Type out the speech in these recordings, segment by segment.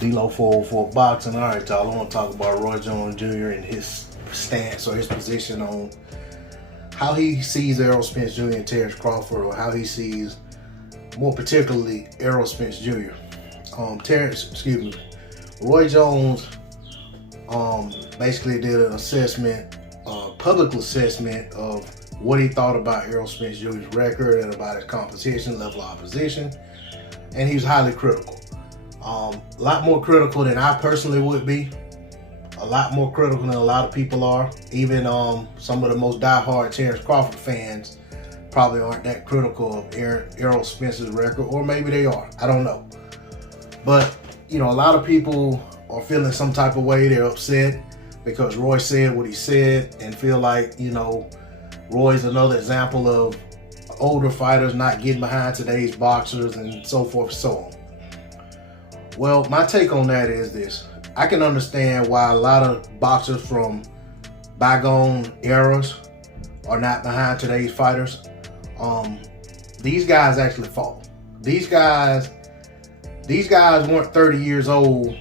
D-Lo 404 Boxing. All right, y'all. I want to talk about Roy Jones Jr. and his stance or his position on how he sees Errol Spence Jr. and Terrence Crawford, or how he sees, more particularly, Errol Spence Jr. Roy Jones basically did an assessment, public assessment of what he thought about Errol Spence Jr.'s record and about his competition, level of opposition, and he was highly critical. A lot more critical than I personally would be. A lot more critical than a lot of people are. Even some of the most diehard Terrence Crawford fans probably aren't that critical of Errol Spence's record, or maybe they are. I don't know. But, you know, a lot of people are feeling some type of way. They're upset because Roy said what he said, and feel like, you know, Roy's another example of older fighters not getting behind today's boxers and so forth and so on. Well, my take on that is this. I can understand why a lot of boxers from bygone eras are not behind today's fighters. These guys actually fought. These guys weren't 30 years old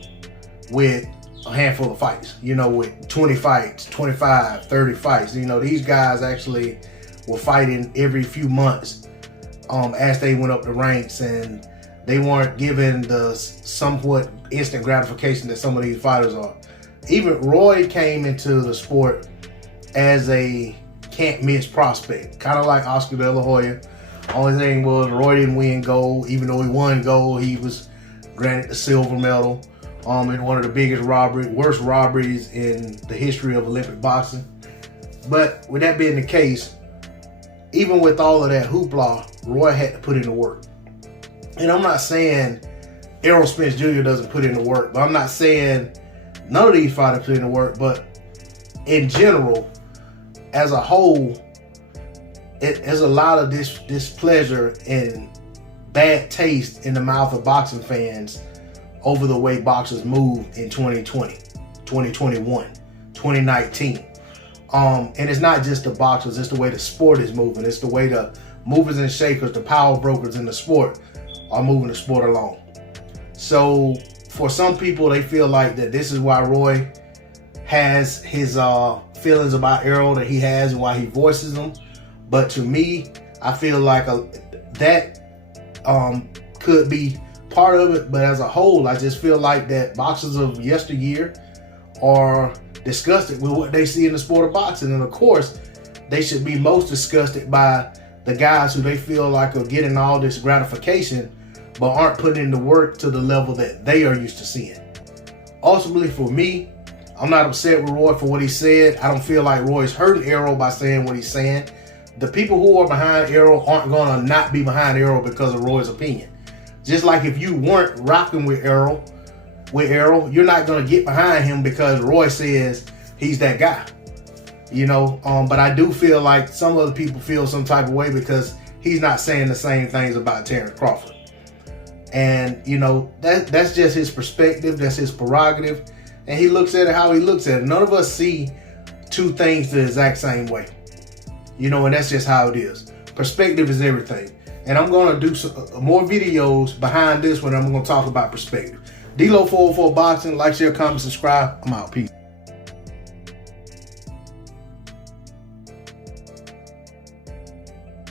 with a handful of fights, you know, with 20 fights, 25, 30 fights. You know, these guys actually were fighting every few months as they went up the ranks, and they weren't given the somewhat instant gratification that some of these fighters are. Even Roy came into the sport as a can't-miss prospect, kind of like Oscar De La Hoya. Only thing was Roy didn't win gold. Even though he won gold, he was granted the silver medal in one of the biggest worst robberies in the history of Olympic boxing. But with that being the case, even with all of that hoopla, Roy had to put in the work. And I'm not saying Errol Spence Jr. doesn't put in the work, but I'm not saying none of these fighters put in the work. But in general, as a whole, there's a lot of displeasure and bad taste in the mouth of boxing fans over the way boxers move in 2020, 2021, 2019. And it's not just the boxers, it's the way the sport is moving. It's the way the movers and shakers, the power brokers in the sport are moving the sport along. So for some people, they feel like that this is why Roy has his feelings about Errol that he has and why he voices them. But to me, I feel like that could be part of it. But as a whole, I just feel like that boxers of yesteryear are disgusted with what they see in the sport of boxing. And of course, they should be most disgusted by the guys who they feel like are getting all this gratification but aren't putting in the work to the level that they are used to seeing. Ultimately, for me, I'm not upset with Roy for what he said. I don't feel like Roy's hurting Errol by saying what he's saying. The people who are behind Errol aren't going to not be behind Errol because of Roy's opinion. Just like if you weren't rocking with Errol, you're not going to get behind him because Roy says he's that guy. You know, but I do feel like some other people feel some type of way because he's not saying the same things about Terrence Crawford. And, you know, that's just his perspective. That's his prerogative. And he looks at it how he looks at it. None of us see two things the exact same way. You know, and that's just how it is. Perspective is everything. And I'm going to do some more videos behind this one. I'm going to talk about perspective. D-Lo 404 Boxing. Like, share, comment, subscribe. I'm out. Peace.